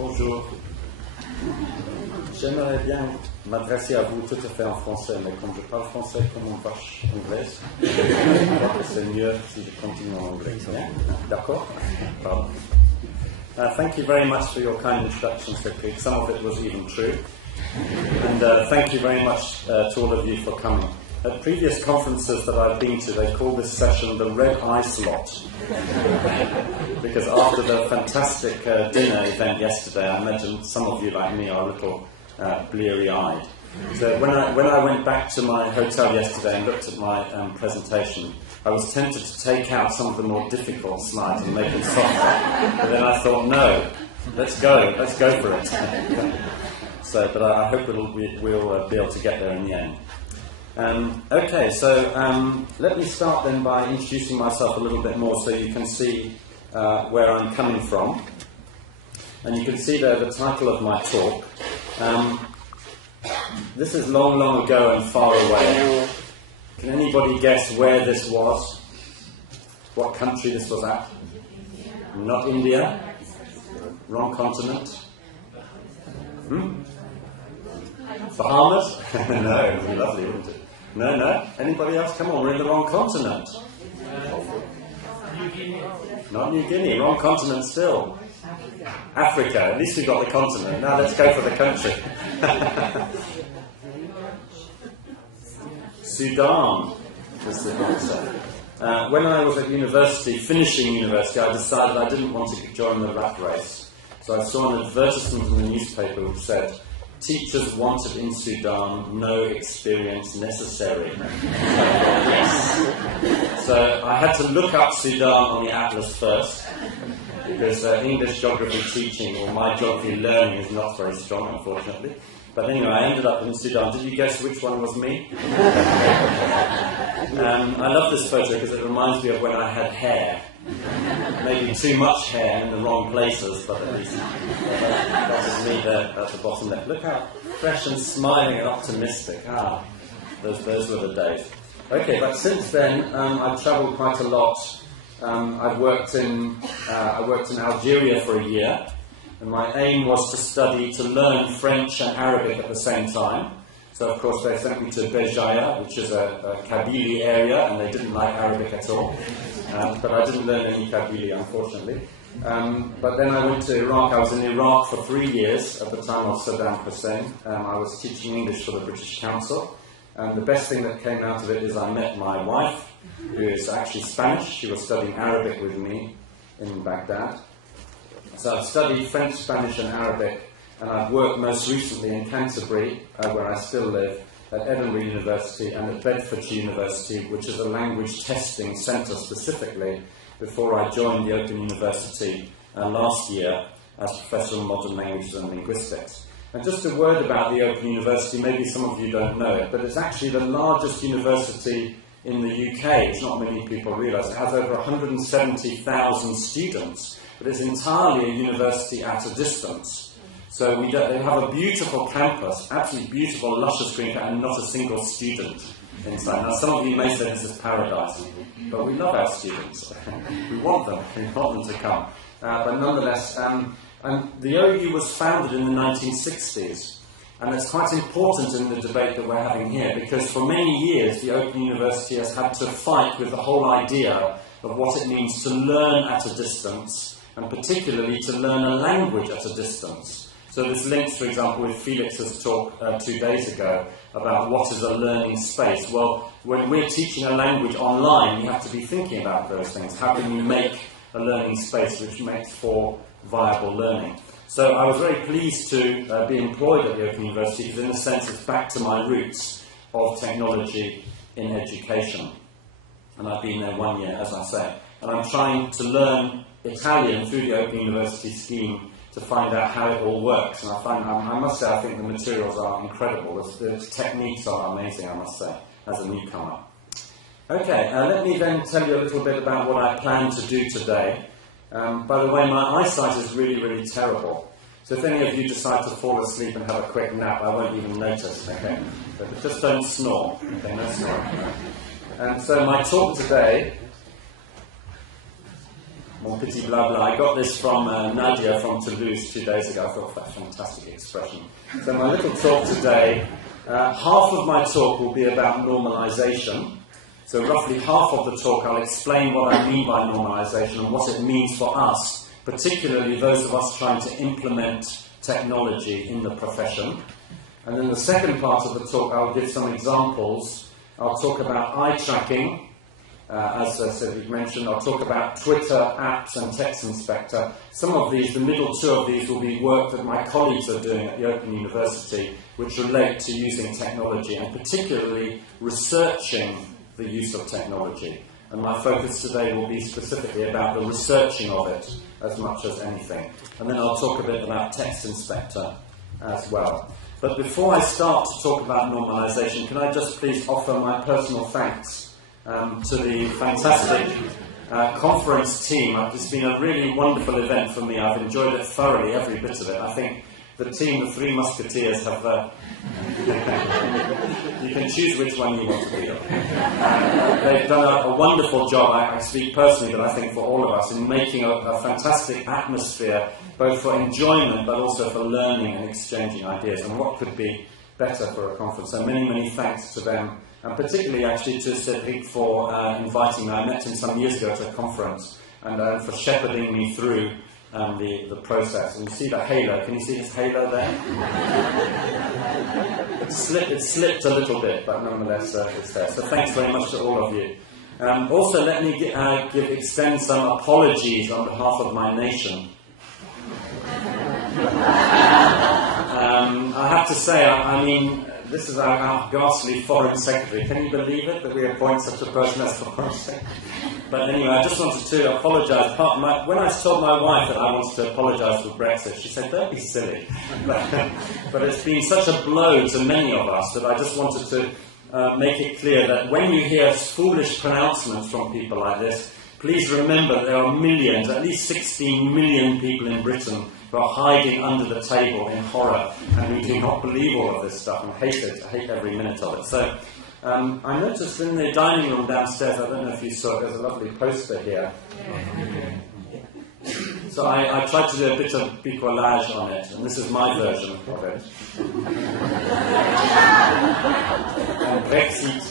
Bonjour. J'aimerais bien m'adresser à vous tout à fait en français, mais comme je parle français comme une vache anglaise, je crois que c'est mieux si je continue en anglais. D'accord? Pardon. Thank you very much for your kind introduction, Secretary. Some of it was even true. And thank you very much to all of you for coming. At previous conferences that I've been to, they call this session the red eye slot. Because after the fantastic dinner event yesterday, I imagine some of you, like me, are a little bleary-eyed. So when I went back to my hotel yesterday and looked at my presentation, I was tempted to take out some of the more difficult slides and make them softer. But then I thought, no, let's go for it. But I hope we'll be able to get there in the end. Okay, so let me start then by introducing myself a little bit more so you can see where I'm coming from. And you can see there the title of my talk. This is long, long ago and far away. Can anybody guess where this was? What country this was at? Not India? Wrong continent? Bahamas? No, it would be lovely, wouldn't it? No. Anybody else? Come on, we're in the wrong continent. New Guinea. Not New Guinea, wrong continent still. Africa. At least we got the continent. Now let's go for the country. Sudan was the answer. When I was at university, finishing university, I decided I didn't want to join the rat race. So I saw an advertisement in the newspaper which said, "Teachers wanted in Sudan, no experience necessary." Yes. So I had to look up Sudan on the atlas first, because English geography teaching, or my geography learning, is not very strong, unfortunately. But anyway, I ended up in Sudan. Did you guess which one was me? I love this photo because it reminds me of when I had hair. Maybe too much hair in the wrong places, but at least that was me there at the bottom left. Look how fresh and smiling and optimistic. Those were the days. Okay, but since then I've travelled quite a lot. I worked in Algeria for a year, and my aim was to learn French and Arabic at the same time. So of course they sent me to Béjaïa, which is a Kabylie area, and they didn't like Arabic at all. But I didn't learn any Kabylie, unfortunately. But then I went to Iraq. I was in Iraq for 3 years at the time of Saddam Hussein. I was teaching English for the British Council. And the best thing that came out of it is I met my wife, who is actually Spanish. She was studying Arabic with me in Baghdad. So I've studied French, Spanish and Arabic, and I've worked most recently in Canterbury, where I still live, at Edinburgh University and at Bedfordshire University, which is a language testing centre specifically, before I joined the Open University last year as Professor of Modern Languages and Linguistics. And just a word about the Open University, maybe some of you don't know it, but it's actually the largest university in the UK, which not many people realise. It has over 170,000 students, but it's entirely a university at a distance. So they have a beautiful campus, absolutely beautiful, luscious green campus, and not a single student inside. Now, some of you may say this is paradise, but we love our students. We want them to come. But nonetheless, the OU was founded in the 1960s, and it's quite important in the debate that we're having here, because for many years the Open University has had to fight with the whole idea of what it means to learn at a distance, and particularly to learn a language at a distance. So this links, for example, with Felix's talk 2 days ago about what is a learning space. Well, when we're teaching a language online, you have to be thinking about those things. How can you make a learning space which makes for viable learning? So I was very pleased to be employed at the Open University, because in a sense it's back to my roots of technology in education. And I've been there 1 year, as I say. And I'm trying to learn Italian through the Open University scheme to find out how it all works. And I must say, I think the materials are incredible. The techniques are amazing, I must say, as a newcomer. Okay, let me then tell you a little bit about what I plan to do today. By the way, my eyesight is really, really terrible. So if any of you decide to fall asleep and have a quick nap, I won't even notice, okay? But just don't snore, okay? No snoring. And so my talk today Mon petit blabla. I got this from Nadia from Toulouse 2 days ago. I thought that's a fantastic expression. So my little talk today, half of my talk will be about normalization. So roughly half of the talk I'll explain what I mean by normalization and what it means for us, particularly those of us trying to implement technology in the profession. And then the second part of the talk I'll give some examples. I'll talk about eye tracking. As Cedric mentioned, I'll talk about Twitter, apps and Text Inspector. Some of these, the middle two of these, will be work that my colleagues are doing at the Open University, which relate to using technology and particularly researching the use of technology. And my focus today will be specifically about the researching of it as much as anything. And then I'll talk a bit about Text Inspector as well. But before I start to talk about normalization, can I just please offer my personal thanks to the fantastic conference team. It's been a really wonderful event for me. I've enjoyed it thoroughly, every bit of it. I think the team, the Three Musketeers, have... you can choose which one you want to be on. They've done a wonderful job, I speak personally, but I think for all of us, in making a fantastic atmosphere, both for enjoyment, but also for learning and exchanging ideas. And what could be better for a conference? So many, many thanks to them. And particularly, actually, to Cedric for inviting me. I met him some years ago at a conference, and for shepherding me through the process. And you see the halo. Can you see his halo there? It slipped a little bit, but nonetheless, it's there. So thanks very much to all of you. Also, let me extend some apologies on behalf of my nation. I have to say, I mean, this is our ghastly foreign secretary. Can you believe it, that we appoint such a person as foreign secretary? But anyway, I just wanted to apologise. When I told my wife that I wanted to apologise for Brexit, she said, don't be silly. But it's been such a blow to many of us that I just wanted to make it clear that when you hear foolish pronouncements from people like this, please remember there are millions, at least 16 million people in Britain who are hiding under the table in horror and who do not believe all of this stuff and hate it, hate every minute of it. So I noticed in the dining room downstairs, I don't know if you saw it, there's a lovely poster here. So I tried to do a bit of bricolage on it, and this is my version of it. And Brexit,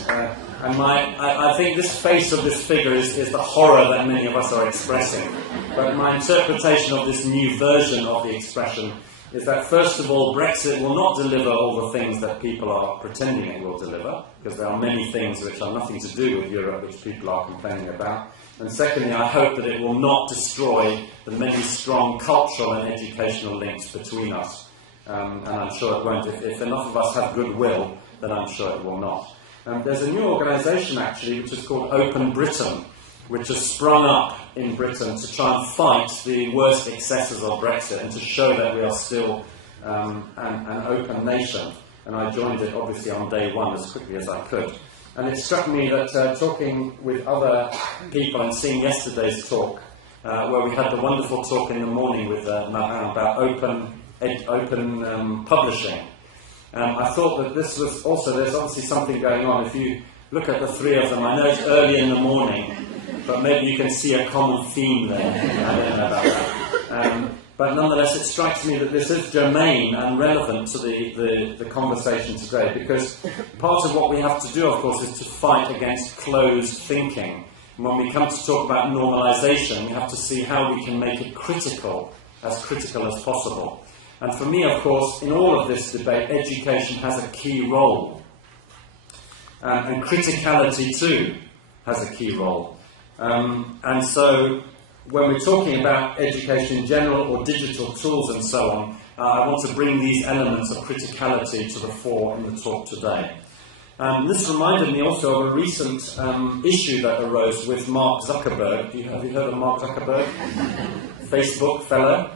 and I think this face of this figure is the horror that many of us are expressing. But my interpretation of this new version of the expression is that, first of all, Brexit will not deliver all the things that people are pretending it will deliver, because there are many things which have nothing to do with Europe which people are complaining about. And secondly, I hope that it will not destroy the many strong cultural and educational links between us. And I'm sure it won't. If enough of us have goodwill, then I'm sure it will not. There's a new organisation, actually, which is called Open Britain, which has sprung up in Britain to try and fight the worst excesses of Brexit and to show that we are still an open nation. And I joined it, obviously, on day one as quickly as I could. And it struck me that talking with other people and seeing yesterday's talk, where we had the wonderful talk in the morning with Marin about open publishing, I thought that this was also, there's obviously something going on. If you look at the three of them, I know it's early in the morning, but maybe you can see a common theme there. I don't know about that. But nonetheless, it strikes me that this is germane and relevant to the conversation today, because part of what we have to do, of course, is to fight against closed thinking. And when we come to talk about normalization, we have to see how we can make it critical as possible. And for me, of course, in all of this debate, education has a key role. And criticality, too, has a key role. And so, when we're talking about education in general or digital tools and so on, I want to bring these elements of criticality to the fore in the talk today. This reminded me also of a recent issue that arose with Mark Zuckerberg. Have you heard of Mark Zuckerberg? Facebook fellow.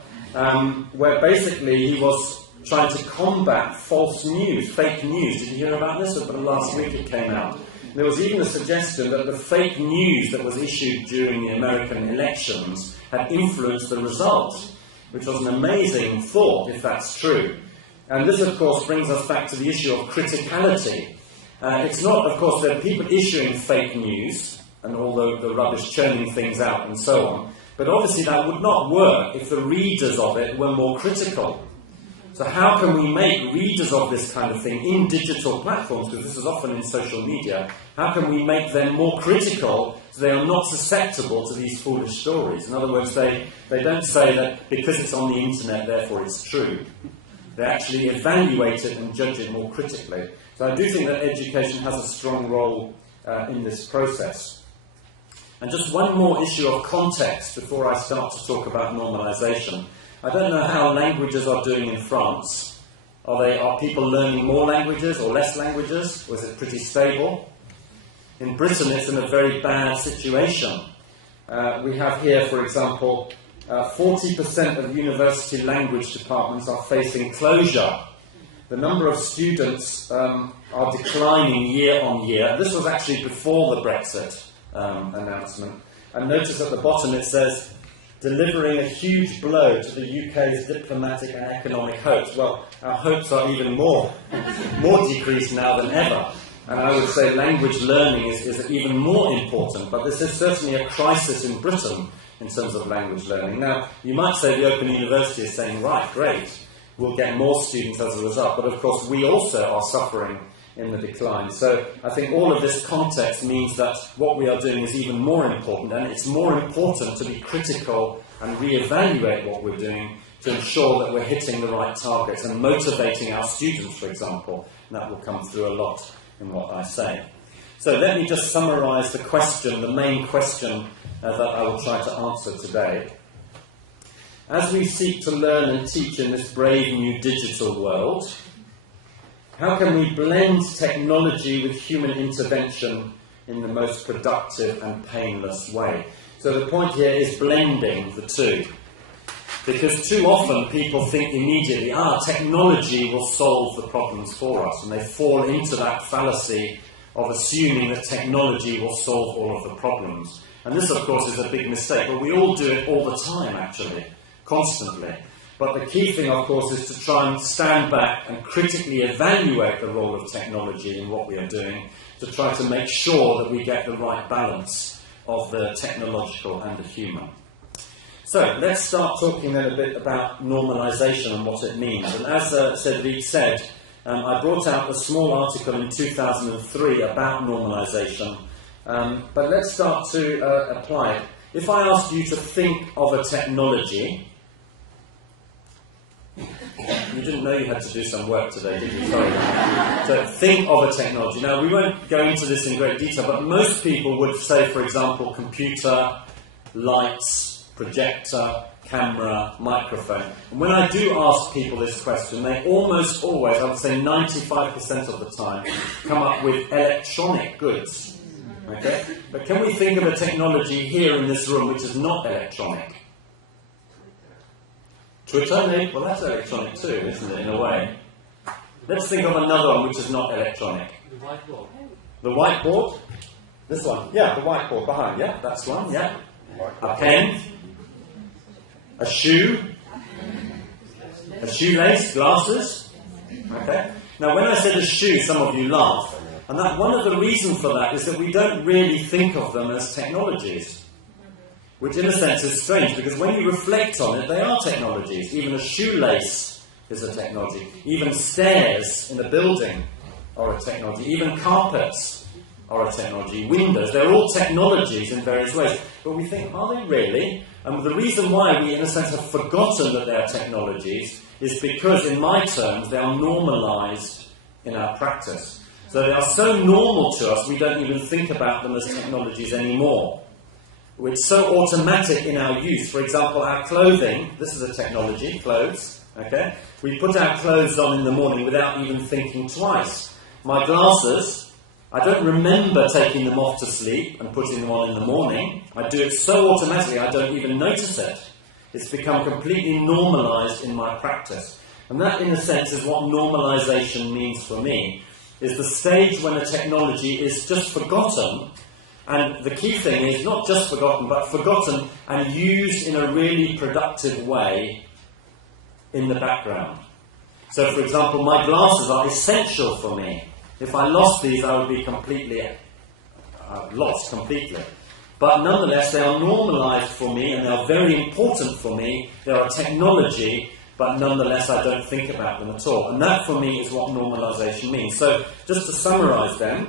Where basically he was trying to combat false news, fake news. Did you hear about this? Or last week it came out. There was even a suggestion that the fake news that was issued during the American elections had influenced the results, which was an amazing thought, if that's true. And this, of course, brings us back to the issue of criticality. It's not, of course, there are people issuing fake news and all the rubbish, churning things out and so on, But obviously that would not work if the readers of it were more critical. So how can we make readers of this kind of thing in digital platforms, because this is often in social media, how can we make them more critical so they are not susceptible to these foolish stories? In other words, they don't say that because it's on the internet, therefore it's true. They actually evaluate it and judge it more critically. So I do think that education has a strong role in this process. And just one more issue of context before I start to talk about normalization. I don't know how languages are doing in France. Are people learning more languages or less languages? Or is it pretty stable? In Britain, it's in a very bad situation. We have here, for example, 40% of university language departments are facing closure. The number of students are declining year on year. This was actually before the Brexit announcement. And notice at the bottom it says, delivering a huge blow to the UK's diplomatic and economic hopes. Well, our hopes are even more decreased now than ever. And I would say language learning is even more important, but this is certainly a crisis in Britain in terms of language learning. Now, you might say the Open University is saying, right, great, we'll get more students as a result, but of course we also are suffering in the decline. So I think all of this context means that what we are doing is even more important, and it's more important to be critical and re-evaluate what we're doing to ensure that we're hitting the right targets and motivating our students, for example. And that will come through a lot in what I say. So let me just summarise the question, the main question that I will try to answer today. As we seek to learn and teach in this brave new digital world, how can we blend technology with human intervention in the most productive and painless way? So the point here is blending the two. Because too often people think immediately, technology will solve the problems for us. And they fall into that fallacy of assuming that technology will solve all of the problems. And this, of course, is a big mistake. But we all do it all the time, actually, constantly. But the key thing, of course, is to try and stand back and critically evaluate the role of technology in what we are doing, to try to make sure that we get the right balance of the technological and the human. So let's start talking then a bit about normalization and what it means. And as Cedric said, I brought out a small article in 2003 about normalization, but let's start to apply it. If I asked you to think of a technology, you didn't know you had to do some work today, did you? Sorry. So think of a technology. Now, we won't go into this in great detail, but most people would say, for example, computer, lights, projector, camera, microphone. And when I do ask people this question, they almost always, I would say 95% of the time, come up with electronic goods. Okay? But can we think of a technology here in this room which is not electronic? Twitter? Well, that's electronic too, isn't it, in a way? Let's think of another one which is not electronic. The whiteboard. The whiteboard? This one? Yeah, the whiteboard behind. Yeah, that's one. Yeah. A pen. A shoe. A shoelace. Glasses. Okay. Now, when I said a shoe, some of you laugh. And that one of the reasons for that is that we don't really think of them as technologies. Which in a sense is strange, because when you reflect on it, they are technologies. Even a shoelace is a technology. Even stairs in a building are a technology. Even carpets are a technology. Windows, they're all technologies in various ways. But we think, are they really? And the reason why we in a sense have forgotten that they are technologies is because, in my terms, they are normalized in our practice. So they are so normal to us, we don't even think about them as technologies anymore. It's so automatic in our use. For example, our clothing, this is a technology, clothes, okay? We put our clothes on in the morning without even thinking twice. My glasses, I don't remember taking them off to sleep and putting them on in the morning. I do it so automatically I don't even notice it. It's become completely normalized in my practice. And that, in a sense, is what normalization means for me, is the stage when a technology is just forgotten. And the key thing is not just forgotten, but forgotten and used in a really productive way in the background. So, for example, my glasses are essential for me. If I lost these, I would be completely lost completely. but nonetheless they are normalized for me and they are very important for me. They are a technology, but nonetheless I don't think about them at all. And that for me is what normalization means. So just to summarize then,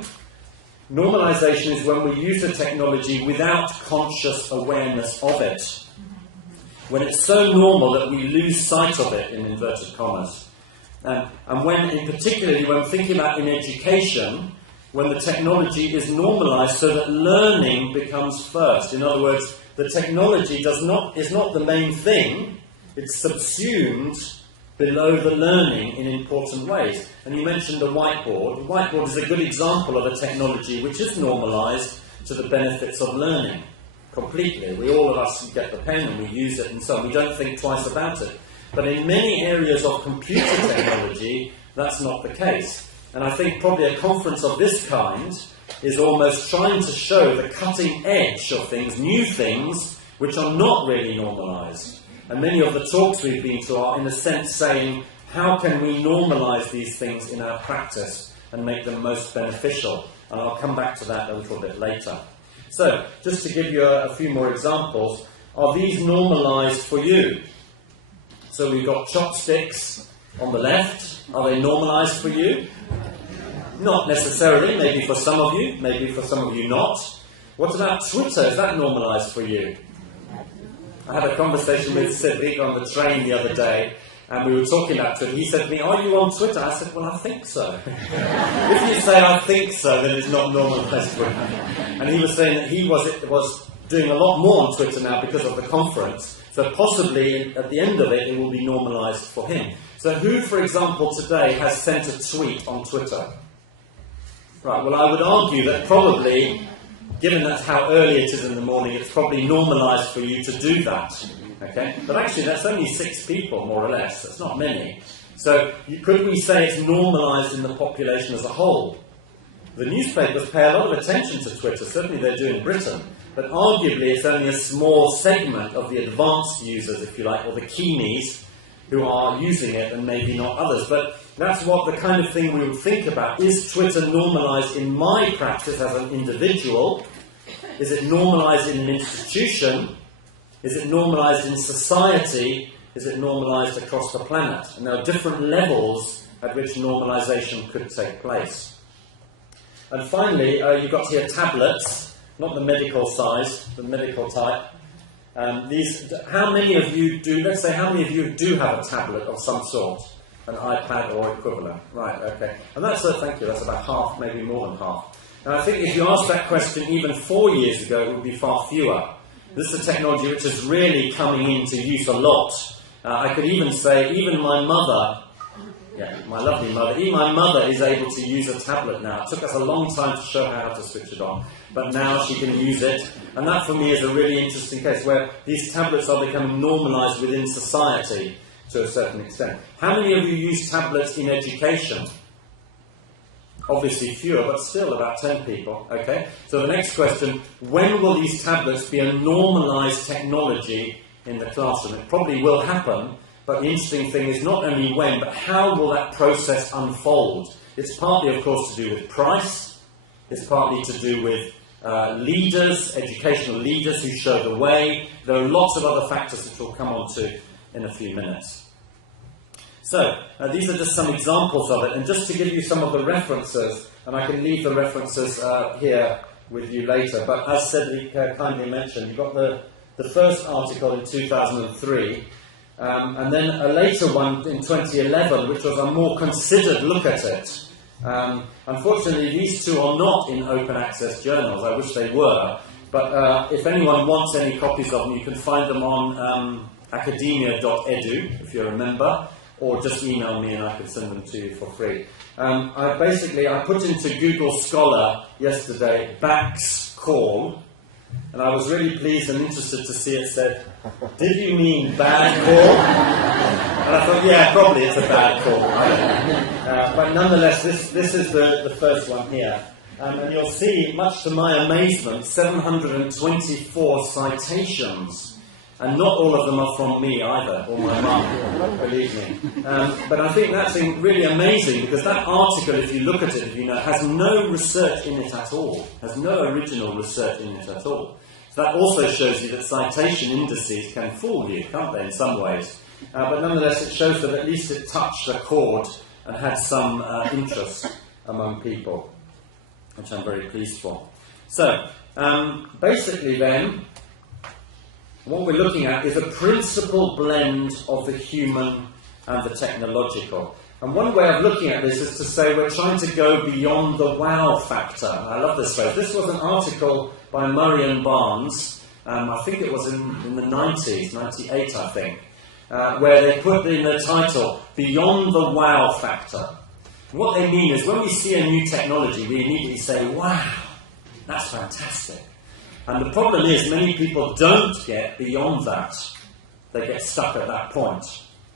normalization is when we use a technology without conscious awareness of it. When it's so normal that we lose sight of it, in inverted commas. And when, in particularly, when thinking about in education, when the technology is normalized so that learning becomes first. In other words, the technology is not the main thing, it's subsumed below the learning in important ways. And you mentioned the whiteboard. The whiteboard is a good example of a technology which is normalized to the benefits of learning completely. All of us get the pen and we use it and so on. We don't think twice about it. But in many areas of computer technology, that's not the case. And I think probably a conference of this kind is almost trying to show the cutting edge of things, new things, which are not really normalized. And many of the talks we've been to are, in a sense, saying, how can we normalize these things in our practice and make them most beneficial? And I'll come back to that a little bit later. So, just to give you a few more examples, are these normalized for you? So we've got chopsticks on the left. Are they normalized for you? Not necessarily. Maybe for some of you. Maybe for some of you not. What about Twitter? Is that normalized for you? I had a conversation with Cedric on the train the other day, and we were talking about Twitter. He said to me, are you on Twitter? I said, well, I think so. If you say I think so, then it's not normalized for him. And he was saying that he was doing a lot more on Twitter now because of the conference. So possibly, at the end of it, it will be normalized for him. So who, for example, today has sent a tweet on Twitter? Right, well, I would argue that probably, given that's how early it is in the morning, it's probably normalized for you to do that. Okay? But actually, that's only 6 people, more or less. That's not many. So could we say it's normalized in the population as a whole? The newspapers pay a lot of attention to Twitter. Certainly they do in Britain. But arguably, it's only a small segment of the advanced users, if you like, or the keenies, who are using it, and maybe not others. But that's what the kind of thing we would think about. Is Twitter normalized in my practice as an individual? Is it normalized in an institution? Is it normalized in society? Is it normalized across the planet? And there are different levels at which normalization could take place. And finally, you've got here tablets. Not the medical size, the medical type. How many of you do, let's say, how many of you do have a tablet of some sort? An iPad or equivalent? Right, okay. And that's, thank you, that's about half, maybe more than half. And I think if you asked that question even 4 years ago, it would be far fewer. This is a technology which is really coming into use a lot. I could even say, even my mother, my lovely mother, even my mother is able to use a tablet now. It took us a long time to show her how to switch it on, but now she can use it. And that for me is a really interesting case where these tablets are becoming normalized within society to a certain extent. How many of you use tablets in education? Obviously fewer, but still about 10 people. Okay. So the next question, when will these tablets be a normalized technology in the classroom? It probably will happen. But the interesting thing is not only when, but how will that process unfold? It's partly, of course, to do with price. It's partly to do with leaders, educational leaders who show the way. There are lots of other factors which we'll come on to in a few minutes. So, these are just some examples of it. And just to give you some of the references, and I can leave the references here with you later, but as Cedric kindly mentioned, you've got the first article in 2003, and then a later one in 2011, which was a more considered look at it. Unfortunately, these two are not in open access journals. I wish they were. But if anyone wants any copies of them, you can find them on academia.edu, if you're a member, or just email me and I can send them to you for free. I put into Google Scholar yesterday, Back's Call, and I was really pleased and interested to see it said, did you mean bad call? And I thought, yeah, probably it's a bad call. I don't know. But nonetheless, this is the first one here. And you'll see, much to my amazement, 724 citations. And not all of them are from me either, or my mum, believe me. But I think that's really amazing, because that article, if you look at it, has no research in it at all. Has no original research in it at all. So that also shows you that citation indices can fool you, can't they, in some ways? But nonetheless, it shows that at least it touched a chord and had some interest among people, which I'm very pleased for. So, basically then, what we're looking at is a principal blend of the human and the technological. And one way of looking at this is to say we're trying to go beyond the wow factor. And I love this phrase. This was an article by Murray and Barnes, I think it was in the 90s, 98 I think, where they put in the title, Beyond the Wow Factor. What they mean is when we see a new technology, we immediately say, wow, that's fantastic. And the problem is many people don't get beyond that. They get stuck at that point.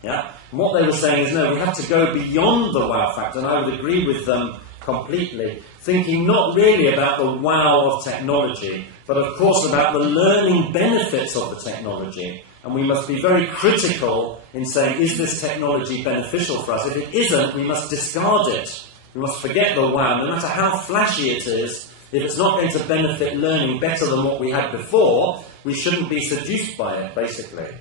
Yeah? And what they were saying is, no, we have to go beyond the wow factor, and I would agree with them completely, thinking not really about the wow of technology, but of course about the learning benefits of the technology. And we must be very critical in saying, is this technology beneficial for us? If it isn't, we must discard it. We must forget the wow. No matter how flashy it is, if it's not going to benefit learning better than what we had before, we shouldn't be seduced by it, basically.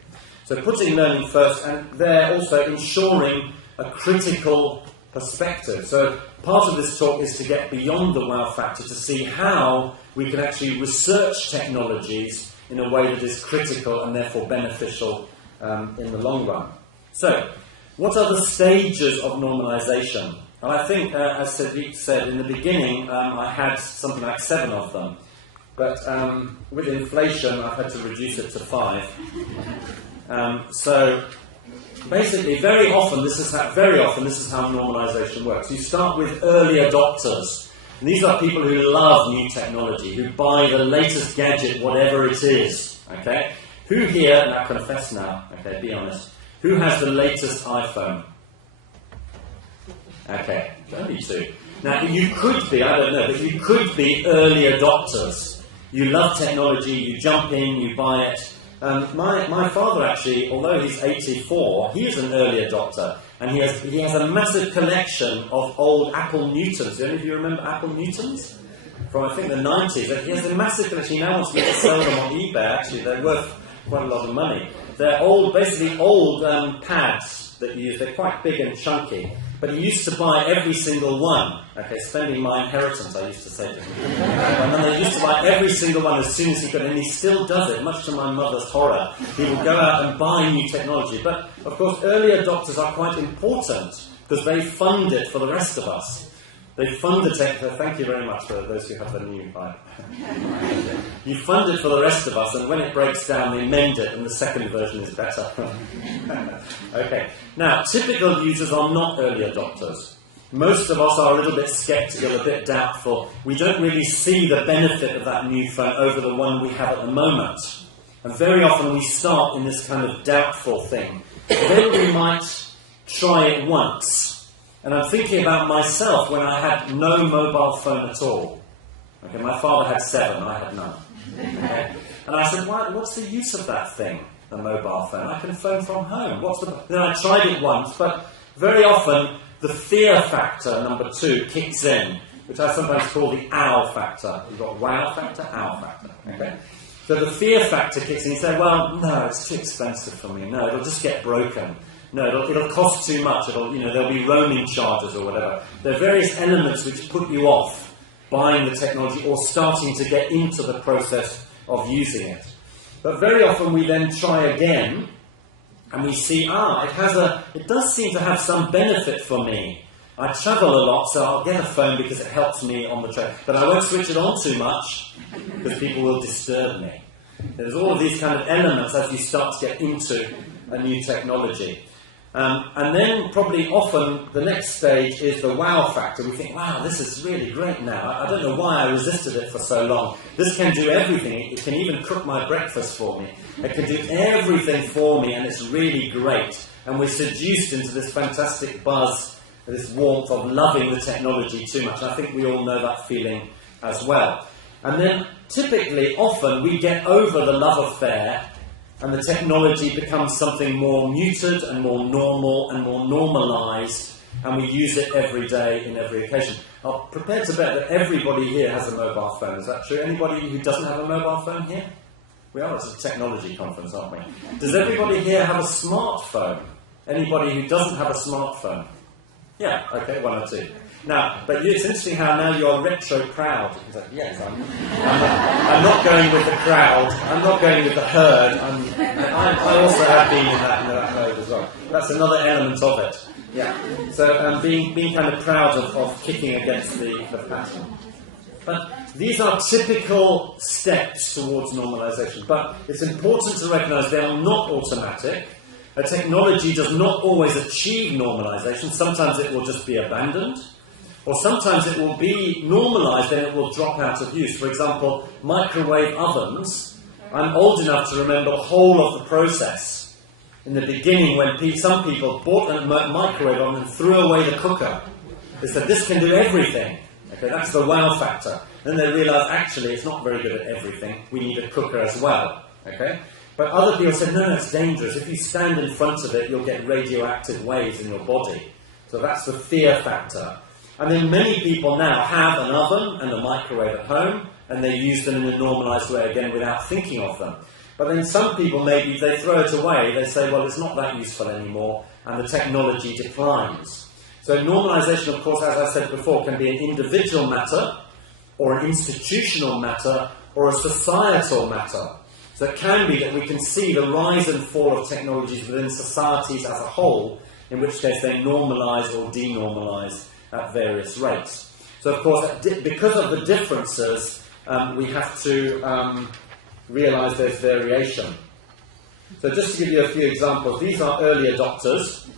So putting learning first, and there also ensuring a critical perspective. So part of this talk is to get beyond the wow factor, to see how we can actually research technologies in a way that is critical and therefore beneficial in the long run. So, what are the stages of normalization? And I think, as Cedric said in the beginning, I had something like 7 of them. But with inflation, I've had to reduce it to 5. So, basically, very often this is how normalization works. You start with early adopters. And these are people who love new technology, who buy the latest gadget, whatever it is. Okay? Who here, and I confess now, okay, be honest, who has the latest iPhone? Okay, only 2. Now, you could be, I don't know, but you could be early adopters. You love technology, you jump in, you buy it. My father actually, although he's 84, he is an early adopter. And he has a massive collection of old Apple Newtons. Do any of you remember Apple Newtons? From, I think, the 90s. He has a massive collection. He now wants me to sell them on eBay. Actually, they're worth quite a lot of money. They're old, basically old pads that you use. They're quite big and chunky. But he used to buy every single one. Okay, spending my inheritance, I used to say to him. And then he used to buy every single one as soon as he could, and he still does it, much to my mother's horror. He will go out and buy new technology. But, of course, early adopters are quite important, because they fund it for the rest of us. They fund the tech. Thank you very much for those who have the new iPad. You fund it for the rest of us, and when it breaks down, they mend it, and the second version is better. Okay. Now, typical users are not early adopters. Most of us are a little bit sceptical, a bit doubtful. We don't really see the benefit of that new phone over the one we have at the moment. And very often we start in this kind of doubtful thing. Then we might try it once. And I'm thinking about myself when I had no mobile phone at all. Okay, my father had 7, I had none. Okay? And I said, what's the use of that thing, a mobile phone? I can phone from home. Then I tried it once, but very often the fear factor, number 2, kicks in, which I sometimes call the ow factor. You've got wow factor, ow factor. Okay? So the fear factor kicks in. You say, well, no, it's too expensive for me. No, it'll just get broken. No, it'll cost too much. There'll be roaming charges or whatever. There are various elements which put you off buying the technology or starting to get into the process of using it. But very often we then try again, and we see, it does seem to have some benefit for me. I travel a lot, so I'll get a phone because it helps me on the train. But I won't switch it on too much because people will disturb me. There's all of these kind of elements as you start to get into a new technology. And then probably often the next stage is the wow factor. We think, wow, this is really great now. I don't know why I resisted it for so long. This can do everything. It can even cook my breakfast for me. It can do everything for me, and it's really great. And we're seduced into this fantastic buzz, this warmth of loving the technology too much. I think we all know that feeling as well. And then typically, often, we get over the love affair, and the technology becomes something more muted and more normal and more normalised, and we use it every day in every occasion. I'm prepared to bet that everybody here has a mobile phone. Is that true? Anybody who doesn't have a mobile phone here? We are at a technology conference, aren't we? Does everybody here have a smartphone? Anybody who doesn't have a smartphone? Yeah, okay, one or two. Now, but it's interesting how now you're retro proud. It's like, yes, I'm not going with the crowd. I'm not going with the herd. I also have been in that herd as well. That's another element of it. Yeah. So being kind of proud of kicking against the pattern. But these are typical steps towards normalization. But it's important to recognize they are not automatic. A technology does not always achieve normalization. Sometimes it will just be abandoned. Or sometimes it will be normalized and it will drop out of use. For example, microwave ovens. I'm old enough to remember the whole of the process. In the beginning, when some people bought a microwave oven and threw away the cooker. They said, this can do everything. Okay, that's the wow factor. Then they realized, actually, it's not very good at everything. We need a cooker as well. Okay? But other people said, no, it's dangerous. If you stand in front of it, you'll get radioactive waves in your body. So that's the fear factor. And then many people now have an oven and a microwave at home, and they use them in a normalized way again without thinking of them. But then some people, maybe they throw it away, they say, well, it's not that useful anymore, and the technology declines. So normalization, of course, as I said before, can be an individual matter, or an institutional matter, or a societal matter. So it can be that we can see the rise and fall of technologies within societies as a whole, in which case they normalize or denormalize at various rates. So, of course, because of the differences, we have to realize there's variation. So just to give you a few examples, these are early adopters.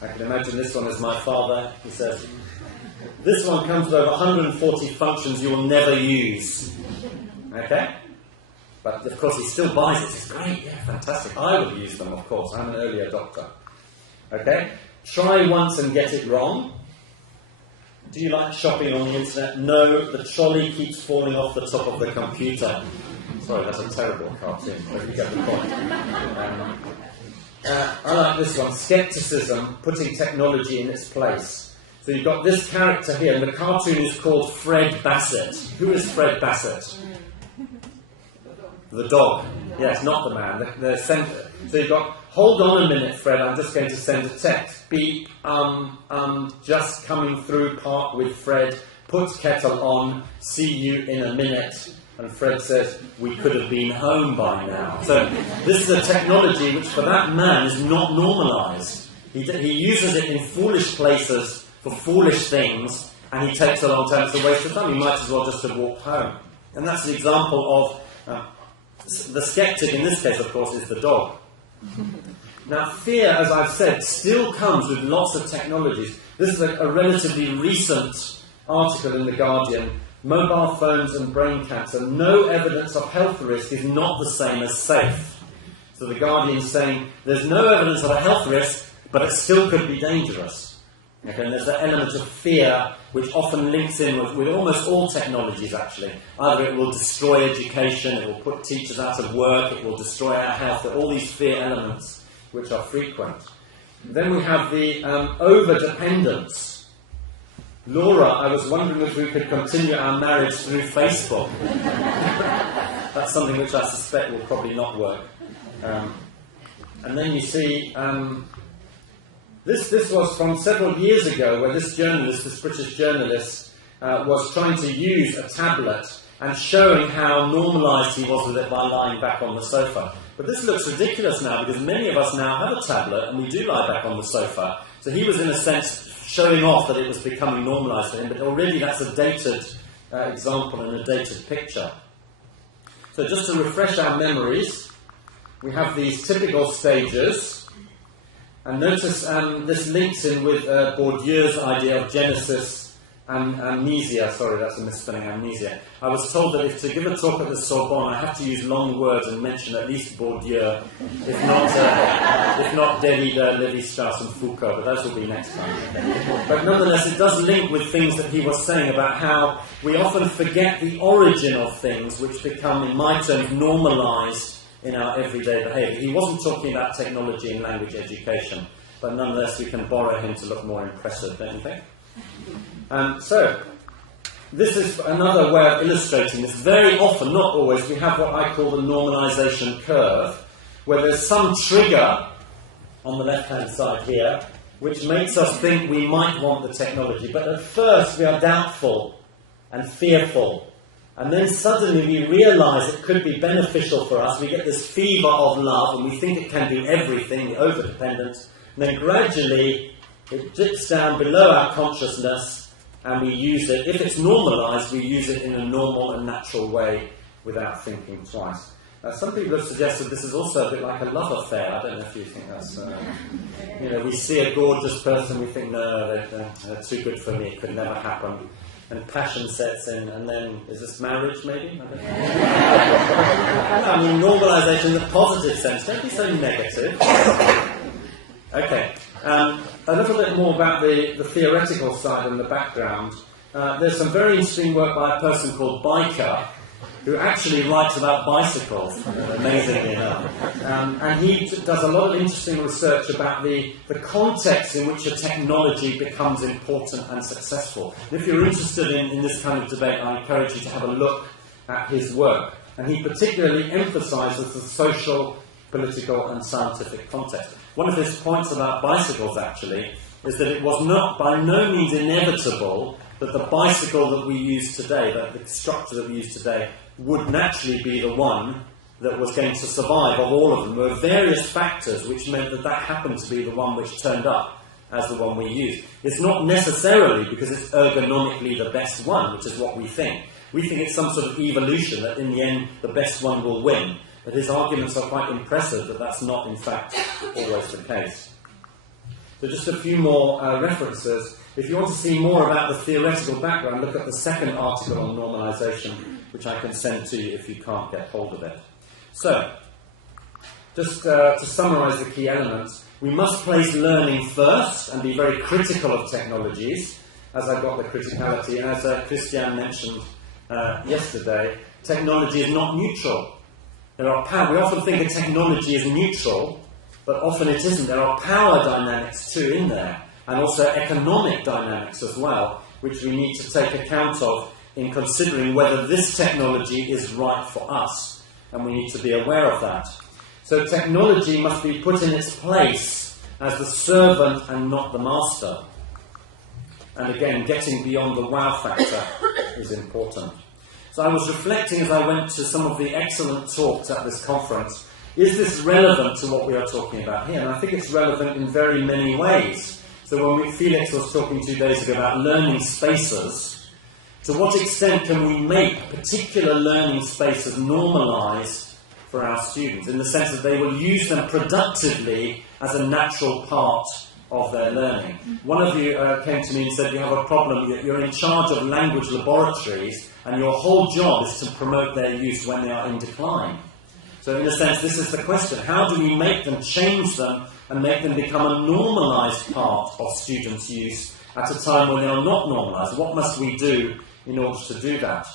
I can imagine this one is my father. He says, this one comes with over 140 functions you will never use. Okay? But, of course, he still buys it. It's great, yeah, fantastic. I will use them, of course. I'm an early adopter. Okay? Try once and get it wrong. Do you like shopping on the internet? No, the trolley keeps falling off the top of the computer. Sorry, that's a terrible cartoon, but you get the point. I like this one, skepticism, putting technology in its place. So you've got this character here, and the cartoon is called Fred Bassett. Who is Fred Bassett? The dog. Yes, not the man. So you've got, hold on a minute, Fred, I'm just going to send a text. Beep, just coming through, park with Fred, put kettle on, see you in a minute. And Fred says, we could have been home by now. So this is a technology which for that man is not normalized. He uses it in foolish places for foolish things, and he takes a long time. It's a waste of time. He might as well just have walked home. And that's an example of the skeptic, in this case, of course, is the dog. Now, fear, as I've said, still comes with lots of technologies. This is a relatively recent article in The Guardian. Mobile phones and brain cancer. No evidence of health risk is not the same as safe. So The Guardian is saying there's no evidence of a health risk, but it still could be dangerous. Okay, and there's that element of fear which often links in with almost all technologies, actually. Either it will destroy education, it will put teachers out of work, it will destroy our health. There are all these fear elements which are frequent. Then we have the over-dependence. Laura, I was wondering if we could continue our marriage through Facebook. That's something which I suspect will probably not work. And then you see, this was from several years ago, where this British journalist, was trying to use a tablet and showing how normalised he was with it by lying back on the sofa. But this looks ridiculous now, because many of us now have a tablet and we do lie back on the sofa. So he was, in a sense, showing off that it was becoming normalised for him, but already that's a dated example and a dated picture. So just to refresh our memories, we have these typical stages, and notice this links in with Bourdieu's idea of genesis and amnesia. Sorry, that's a misspelling, amnesia. I was told that to give a talk at the Sorbonne, I have to use long words and mention at least Bourdieu, if not Derrida, Lévi-Strauss and Foucault, but those will be next time. But nonetheless, it does link with things that he was saying about how we often forget the origin of things which become, in my terms, normalised in our everyday behaviour. He wasn't talking about technology and language education, but nonetheless we can borrow him to look more impressive, don't you think? So, this is another way of illustrating this. Very often, not always, we have what I call the normalization curve, where there's some trigger on the left-hand side here, which makes us think we might want the technology. But at first, we are doubtful and fearful. And then suddenly we realize it could be beneficial for us. We get this fever of love, and we think it can do everything, the over-dependence. And then gradually, it dips down below our consciousness, and we use it. If it's normalized, we use it in a normal and natural way without thinking twice. Some people have suggested this is also a bit like a love affair. I don't know if you think that's... we see a gorgeous person, we think, no, they're too good for me, it could never happen. And passion sets in, and then, is this marriage, maybe? I don't know. I mean, normalisation in the positive sense. Don't be so negative. Okay. A little bit more about the theoretical side and the background. There's some very interesting work by a person called Biker, who actually writes about bicycles, amazingly enough. And he does a lot of interesting research about the context in which a technology becomes important and successful. And if you're interested in this kind of debate, I encourage you to have a look at his work. And he particularly emphasizes the social, political, and scientific context. One of his points about bicycles, actually, is that it was not by no means inevitable that the bicycle that we use today, that the structure that we use today, would naturally be the one that was going to survive of all of them. There were various factors which meant that that happened to be the one which turned up as the one we use. It's not necessarily because it's ergonomically the best one, which is what we think. We think it's some sort of evolution, that in the end the best one will win. But his arguments are quite impressive that that's not, in fact, always the case. So just a few more references. If you want to see more about the theoretical background, look at the second article on normalization, which I can send to you if you can't get hold of it. So, just to summarize the key elements, we must place learning first and be very critical of technologies, as I got the criticality, and as Christian mentioned yesterday, technology is not neutral. We often think a technology is neutral, but often it isn't. There are power dynamics too in there, and also economic dynamics as well, which we need to take account of in considering whether this technology is right for us, and we need to be aware of that. So technology must be put in its place as the servant and not the master. And again, getting beyond the wow factor is important. So I was reflecting as I went to some of the excellent talks at this conference, is this relevant to what we are talking about here? And I think it's relevant in very many ways. So when Felix was talking 2 days ago about learning spaces, to what extent can we make particular learning spaces normalised for our students, in the sense that they will use them productively as a natural part of their learning? One of you came to me and said you have a problem, that you're in charge of language laboratories and your whole job is to promote their use when they are in decline. So in a sense, this is the question. How do we make them, change them, and make them become a normalised part of students' use at a time when they are not normalised? What must we do in order to do that?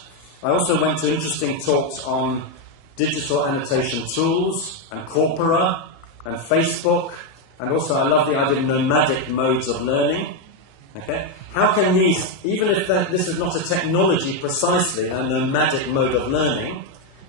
I also went to interesting talks on digital annotation tools and corpora and Facebook, and also I love the idea of nomadic modes of learning. Okay? How can these, even if this is not a technology precisely, a nomadic mode of learning,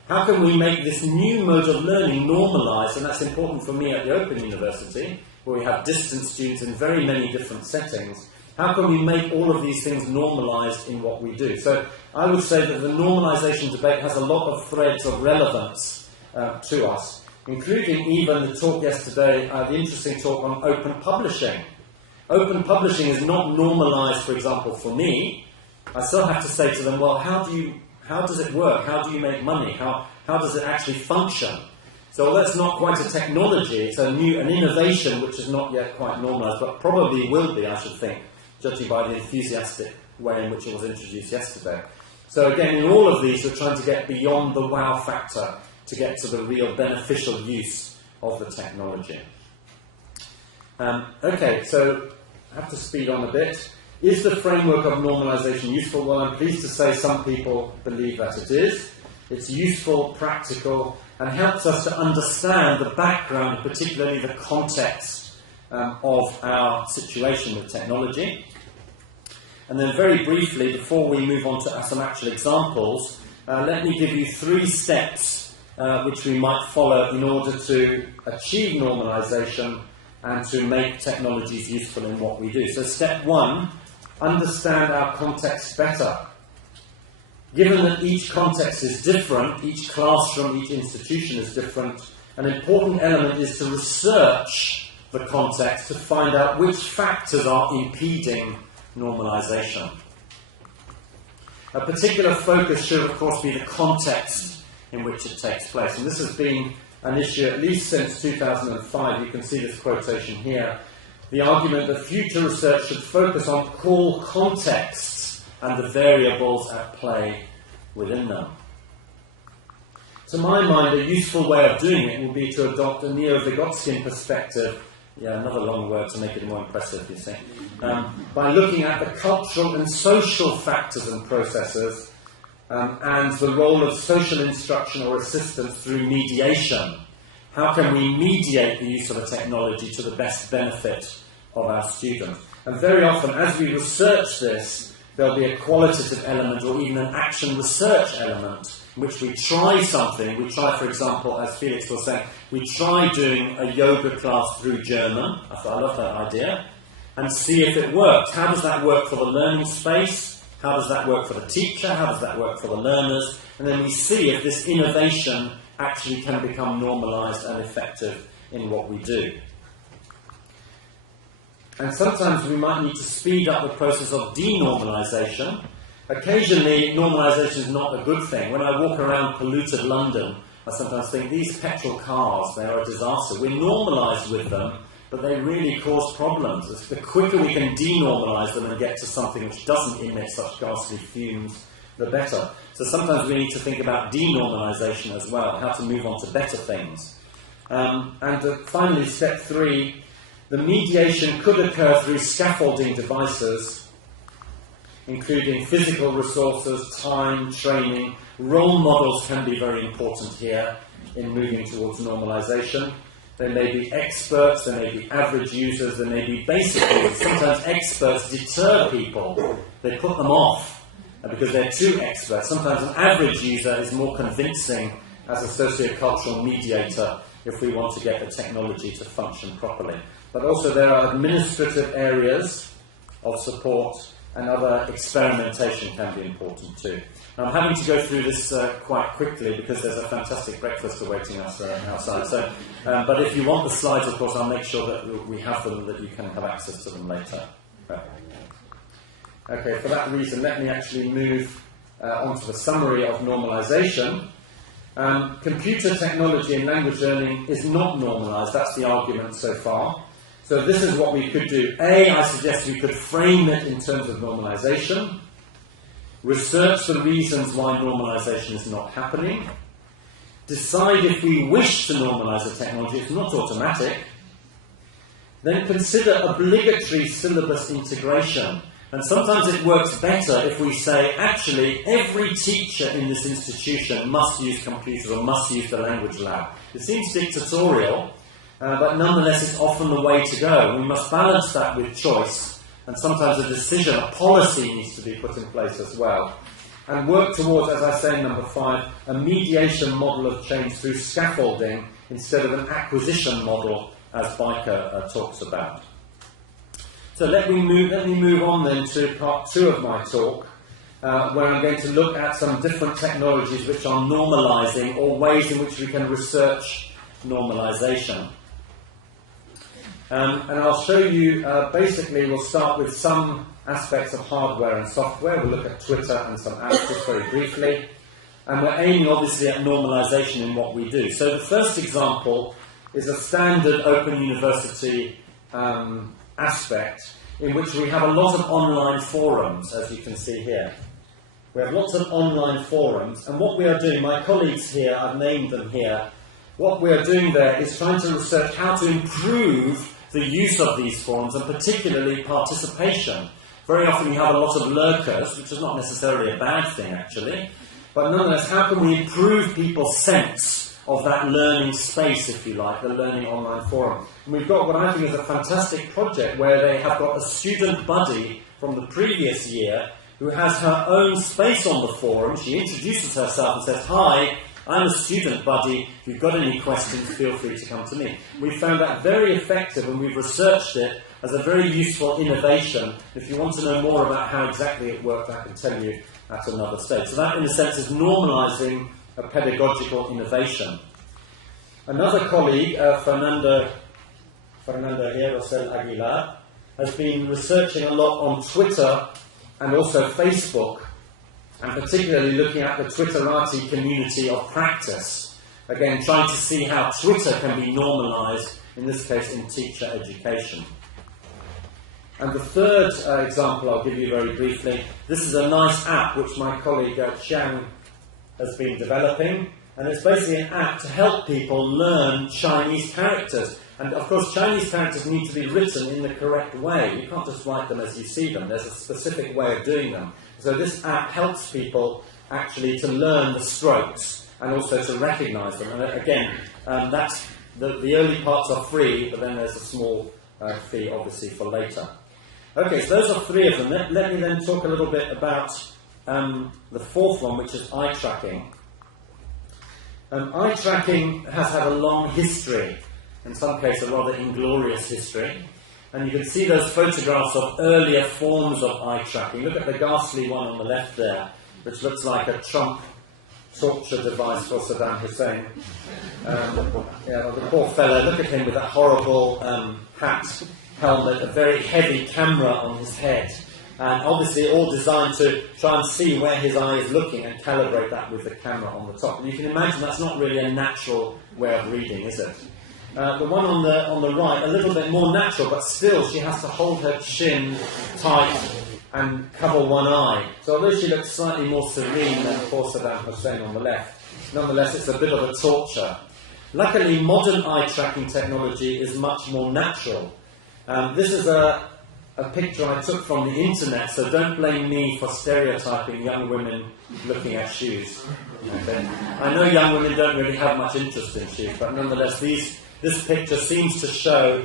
how can we make this new mode of learning normalised? And that's important for me at the Open University, where we have distance students in very many different settings. How can we make all of these things normalised in what we do? So I would say that the normalisation debate has a lot of threads of relevance to us, including even the talk yesterday, the interesting talk on open publishing. Open publishing is not normalised, for example, for me. I still have to say to them, well, how does it work? How do you make money? How does it actually function? So that's not quite a technology. It's an innovation which is not yet quite normalised, but probably will be, I should think, judging by the enthusiastic way in which it was introduced yesterday. So again, in all of these, we're trying to get beyond the wow factor to get to the real beneficial use of the technology. Okay, so I have to speed on a bit. Is the framework of normalisation useful? Well, I'm pleased to say some people believe that it is. It's useful, practical, and helps us to understand the background, particularly the context of our situation with technology. And then very briefly, before we move on to some actual examples, let me give you 3 steps which we might follow in order to achieve normalization and to make technologies useful in what we do. So step 1, understand our context better. Given that each context is different, each classroom, each institution is different, an important element is to research the context to find out which factors are impeding normalization. A particular focus should, of course, be the context in which it takes place. And this has been an issue at least since 2005. You can see this quotation here. The argument that future research should focus on core contexts and the variables at play within them. To my mind, a useful way of doing it would be to adopt a neo-Vygotskian perspective. Yeah, another long word to make it more impressive, you see. By looking at the cultural and social factors and processes and the role of social instruction or assistance through mediation. How can we mediate the use of a technology to the best benefit of our students? And very often, as we research this, there'll be a qualitative element or even an action research element in which we try something. We try, for example, as Felix was saying, we try doing a yoga class through German. I love that idea. And see if it works. How does that work for the learning space? How does that work for the teacher? How does that work for the learners? And then we see if this innovation actually can become normalized and effective in what we do. And sometimes we might need to speed up the process of denormalization. Occasionally, normalization is not a good thing. When I walk around polluted London, I sometimes think, these petrol cars, they are a disaster. We're normalized with them, but they really cause problems. The quicker we can denormalize them and get to something which doesn't emit such ghastly fumes, the better. So sometimes we need to think about denormalization as well, how to move on to better things. Finally, step 3, the mediation could occur through scaffolding devices, including physical resources, time, training. Role models can be very important here in moving towards normalization. There may be experts, there may be average users, there may be basic users. Sometimes experts deter people. They put them off because they're too expert. Sometimes an average user is more convincing as a socio-cultural mediator if we want to get the technology to function properly. But also there are administrative areas of support and other experimentation can be important too. Now, I'm having to go through this quite quickly because there's a fantastic breakfast awaiting us outside. So, but if you want the slides, of course, I'll make sure that we have them, that you can have access to them later. Okay, for that reason, let me actually move on to the summary of normalization. Computer technology and language learning is not normalized. That's the argument so far. So this is what we could do. I suggest we could frame it in terms of normalization, research the reasons why normalization is not happening, decide if we wish to normalize a technology. It's not automatic. Then consider obligatory syllabus integration. And sometimes it works better if we say, actually, every teacher in this institution must use computers or must use the language lab. It seems dictatorial, but nonetheless it's often the way to go. We must balance that with choice, and sometimes a decision, a policy needs to be put in place as well. And work towards, as I say in number 5, a mediation model of change through scaffolding instead of an acquisition model, as Biker talks about. So let me move on then to part 2 of my talk, where I'm going to look at some different technologies which are normalizing, or ways in which we can research normalization. And I'll show you, basically we'll start with some aspects of hardware and software. We'll look at Twitter and some apps just very briefly. And we're aiming obviously at normalization in what we do. So the first example is a standard Open University aspect in which we have a lot of online forums, as you can see here. We have lots of online forums, and what we are doing, my colleagues here, I've named them here, what we are doing there is trying to research how to improve the use of these forums, and particularly participation. Very often you have a lot of lurkers, which is not necessarily a bad thing actually, but nonetheless, how can we improve people's sense of that learning space, if you like, the learning online forum. And we've got what I think is a fantastic project where they have got a student buddy from the previous year who has her own space on the forum. She introduces herself and says, "Hi, I'm a student buddy. If you've got any questions, feel free to come to me." We found that very effective, and we've researched it as a very useful innovation. If you want to know more about how exactly it worked, I can tell you at another stage. So that, in a sense, is normalising a pedagogical innovation. Another colleague, Fernando Rosel Aguilar, has been researching a lot on Twitter and also Facebook, and particularly looking at the Twitterati community of practice. Again, trying to see how Twitter can be normalised, in this case in teacher education. And the third example I'll give you very briefly. This is a nice app which my colleague Xiang has been developing, and it's basically an app to help people learn Chinese characters. And of course Chinese characters need to be written in the correct way. You can't just write them as you see them. There's a specific way of doing them. So this app helps people actually to learn the strokes and also to recognise them. And again, that's the early parts are free, but then there's a small fee obviously for later. Okay, so those are three of them. Let me then talk a little bit about the fourth one, which is eye tracking. Eye tracking has had a long history, in some cases a rather inglorious history. And you can see those photographs of earlier forms of eye tracking. Look at the ghastly one on the left there, which looks like a Trump torture device for Saddam Hussein. The poor fellow, look at him with that horrible hat, helmet, a very heavy camera on his head. And obviously all designed to try and see where his eye is looking and calibrate that with the camera on the top. And you can imagine that's not really a natural way of reading, is it? The one on the right, a little bit more natural, but still she has to hold her chin tight and cover one eye. So although she looks slightly more serene than poor Saddam Hussein on the left, nonetheless it's a bit of a torture. Luckily, modern eye tracking technology is much more natural. This is a picture I took from the internet, so don't blame me for stereotyping young women looking at shoes. Okay. I know young women don't really have much interest in shoes, but nonetheless this picture seems to show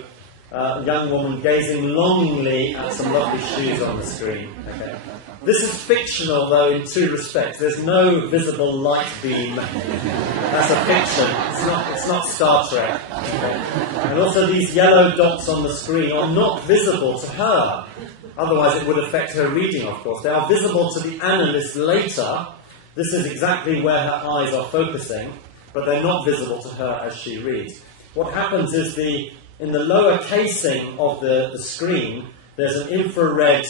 a young woman gazing longingly at some lovely shoes on the screen. Okay. This is fictional, though, in two respects. There's no visible light beam. That's a fiction. It's not Star Trek. Okay. And also these yellow dots on the screen are not visible to her. Otherwise it would affect her reading, of course. They are visible to the analyst later. This is exactly where her eyes are focusing, but they're not visible to her as she reads. What happens is in the lower casing of the screen, there's an infrared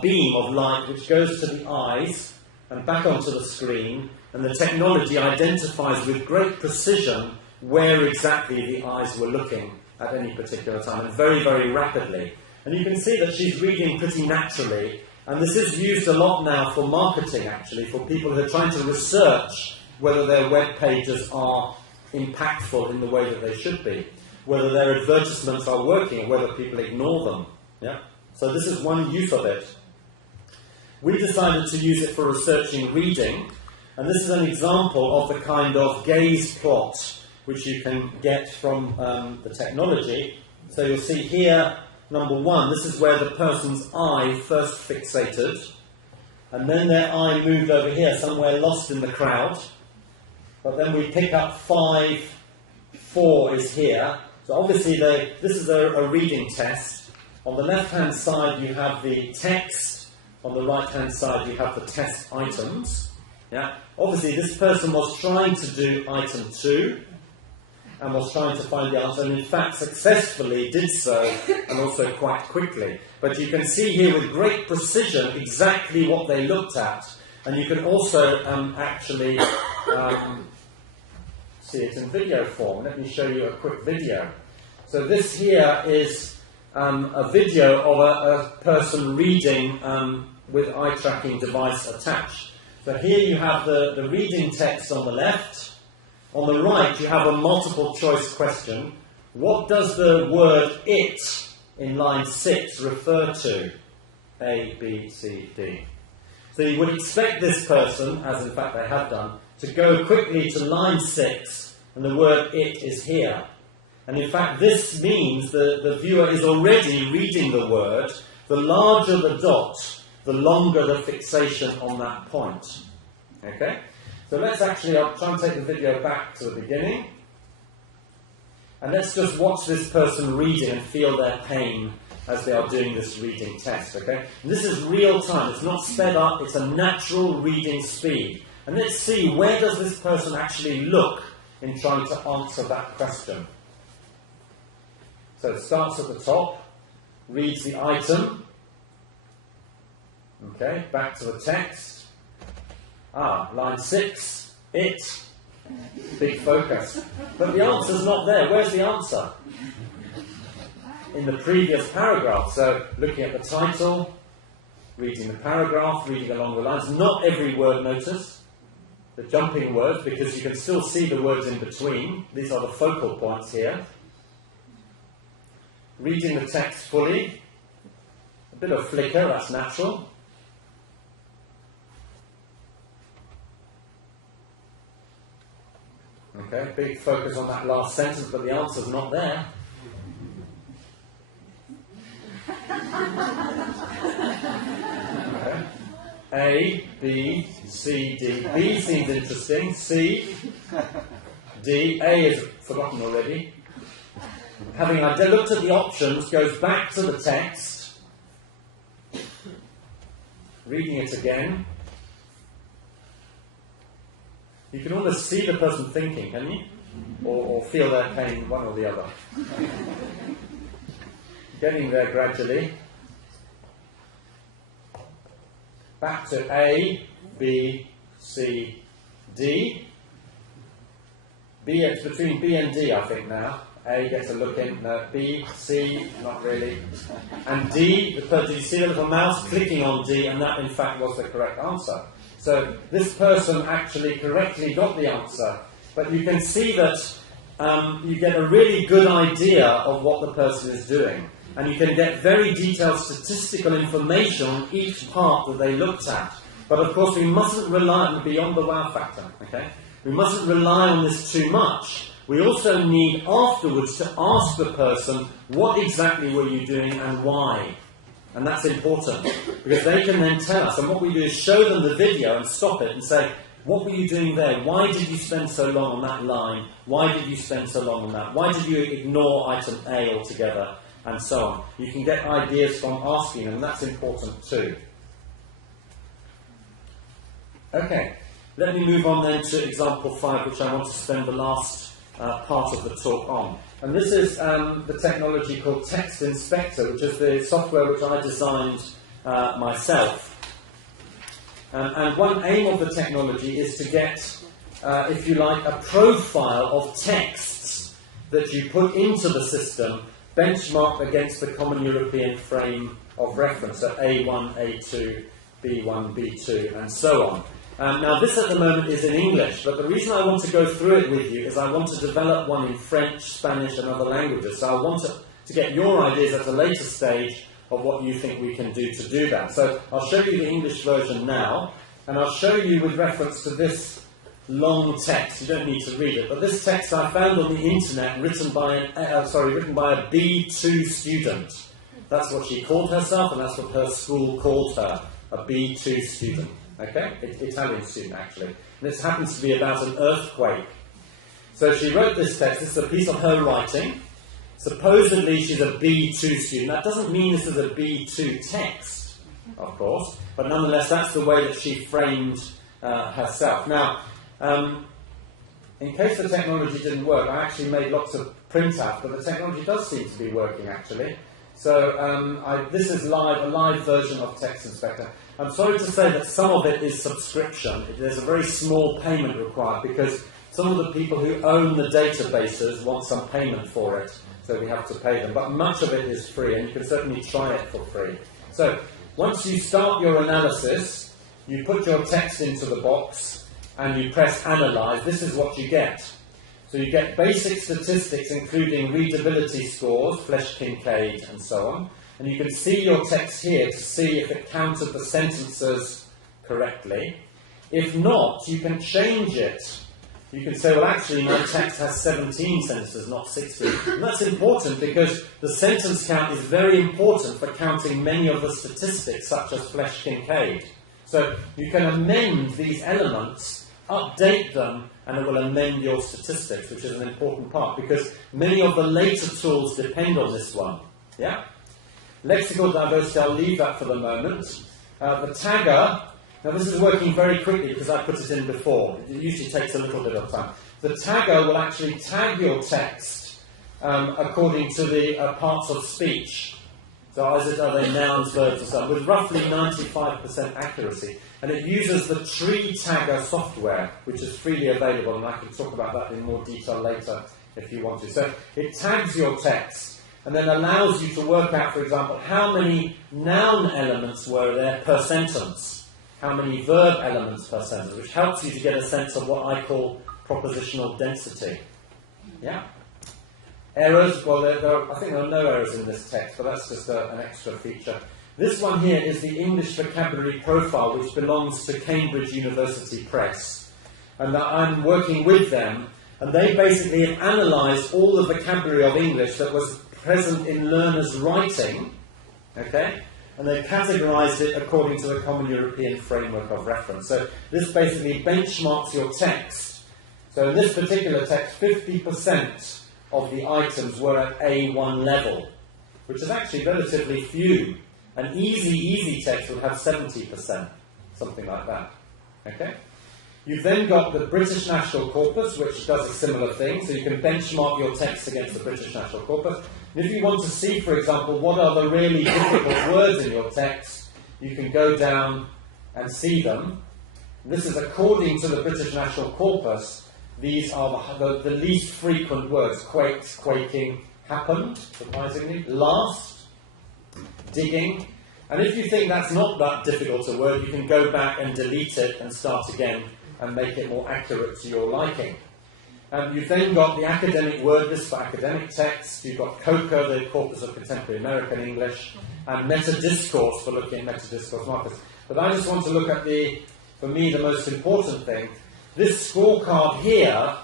beam of light which goes to the eyes and back onto the screen, and the technology identifies with great precision where exactly the eyes were looking at any particular time, and very, very rapidly. And you can see that she's reading pretty naturally, and this is used a lot now for marketing, actually, for people who are trying to research whether their web pages are impactful in the way that they should be, whether their advertisements are working, or whether people ignore them. Yeah? So this is one use of it. We decided to use it for researching reading, and this is an example of the kind of gaze plot which you can get from the technology. So you'll see here, number one, this is where the person's eye first fixated, and then their eye moved over here, somewhere lost in the crowd. But then we pick up 5, 4 is here. So obviously this is a reading test. On the left-hand side you have the text. On the right-hand side you have the test items. Yeah? Obviously this person was trying to do item 2 and was trying to find the answer, and in fact successfully did so, and also quite quickly. But you can see here with great precision exactly what they looked at, and you can also actually see it in video form. Let me show you a quick video. So this here is a video of a person reading with eye tracking device attached. So here you have the reading text on the left. On the right you have a multiple choice question. What does the word it in line 6 refer to? A, B, C, D. So you would expect this person, as in fact they have done, to go quickly to line 6 and the word it is here. And in fact, this means the viewer is already reading the word. The larger the dot, the longer the fixation on that point. Okay? So let's actually, I'll try and take the video back to the beginning. And let's just watch this person reading and feel their pain as they are doing this reading test. Okay? And this is real time. It's not sped up. It's a natural reading speed. And let's see, where does this person actually look in trying to answer that question? So it starts at the top, reads the item. Okay, back to the text. Line 6, it. Big focus. But the answer's not there. Where's the answer? In the previous paragraph. So looking at the title, reading the paragraph, reading along the lines. Not every word, notice. The jumping words, because you can still see the words in between. These are the focal points here. Reading the text fully. A bit of flicker, that's natural. Okay, big focus on that last sentence, but the answer's not there. Okay. A, B, C, D. B seems interesting. C, D. A is forgotten already. Having looked at the options, goes back to the text, reading it again. You can almost see the person thinking, can you? Or feel their pain, one or the other. Getting there gradually. Back to A, B, C, D. B, it's between B and D, I think, now. A gets a look in. No, B, C, not really. And D, did you see the little mouse clicking on D? And that, in fact, was the correct answer. So this person actually correctly got the answer. But you can see that you get a really good idea of what the person is doing. And you can get very detailed statistical information on each part that they looked at. But of course, we mustn't rely on beyond the wow factor. Okay? We mustn't rely on this too much. We also need afterwards to ask the person, what exactly were you doing and why? And that's important, because they can then tell us. And what we do is show them the video and stop it and say, what were you doing there? Why did you spend so long on that line? Why did you spend so long on that? Why did you ignore item A altogether? And so on. You can get ideas from asking them, and that's important too. Okay, let me move on then to example 5, which I want to spend the last part of the talk on. And this is the technology called Text Inspector, which is the software which I designed myself. And one aim of the technology is to get, if you like, a profile of texts that you put into the system, benchmarked against the Common European Frame of Reference, so A1, A2, B1, B2, and so on. Now, this at the moment is in English, but the reason I want to go through it with you is I want to develop one in French, Spanish, and other languages. So I want to get your ideas at a later stage of what you think we can do to do that. So I'll show you the English version now, and I'll show you with reference to this long text. You don't need to read it, but this text I found on the internet, written by a B2 student. That's what she called herself, and that's what her school called her, a B2 student. Okay? Italian student, actually. And this happens to be about an earthquake. So she wrote this text. This is a piece of her writing. Supposedly she's a B2 student. That doesn't mean this is a B2 text, of course, but nonetheless that's the way that she framed herself. Now, in case the technology didn't work, I actually made lots of printouts, but the technology does seem to be working, actually. So this is a live version of Text Inspector. I'm sorry to say that some of it is subscription. There's a very small payment required because some of the people who own the databases want some payment for it, so we have to pay them. But much of it is free, and you can certainly try it for free. So once you start your analysis, you put your text into the box, and you press Analyze. This is what you get. So you get basic statistics, including readability scores, Flesch-Kincaid, and so on. And you can see your text here to see if it counted the sentences correctly. If not, you can change it you can say, well, actually, my text has 17 sentences, not 16. And that's important because the sentence count is very important for counting many of the statistics, such as Flesch-Kincaid. So you can amend these elements, update them, and it will amend your statistics, which is an important part, because many of the later tools depend on this one. Yeah? Lexical diversity, I'll leave that for the moment. The tagger, now this is working very quickly because I put it in before. It usually takes a little bit of time. The tagger will actually tag your text according to the parts of speech. So are they nouns, verbs, and so on, with roughly 95% accuracy. And it uses the tree tagger software, which is freely available, and I can talk about that in more detail later if you want to. So it tags your text and then allows you to work out, for example, how many noun elements were there per sentence, how many verb elements per sentence, which helps you to get a sense of what I call propositional density. Yeah? Errors, well, I think there are no errors in this text, but that's just an extra feature. This one here is the English Vocabulary Profile, which belongs to Cambridge University Press. And I'm working with them, and they basically have analysed all the vocabulary of English that was present in learners' writing, okay? And they've categorised it according to the Common European Framework of Reference. So this basically benchmarks your text. So in this particular text, 50% of the items were at A1 level, which is actually relatively few. An easy text would have 70%, something like that. Okay? You've then got the British National Corpus, which does a similar thing, so you can benchmark your text against the British National Corpus. And if you want to see, for example, what are the really difficult words in your text, you can go down and see them. This is according to the British National Corpus. These are the least frequent words. Quaked, quaking, happened, surprisingly, last, digging. And if you think that's not that difficult a word, you can go back and delete it and start again and make it more accurate to your liking. You've then got the academic word list for academic text. You've got COCA, the Corpus of Contemporary American English, and meta-discourse for looking at meta-discourse markers. But I just want to look at for me, the most important thing. This scorecard here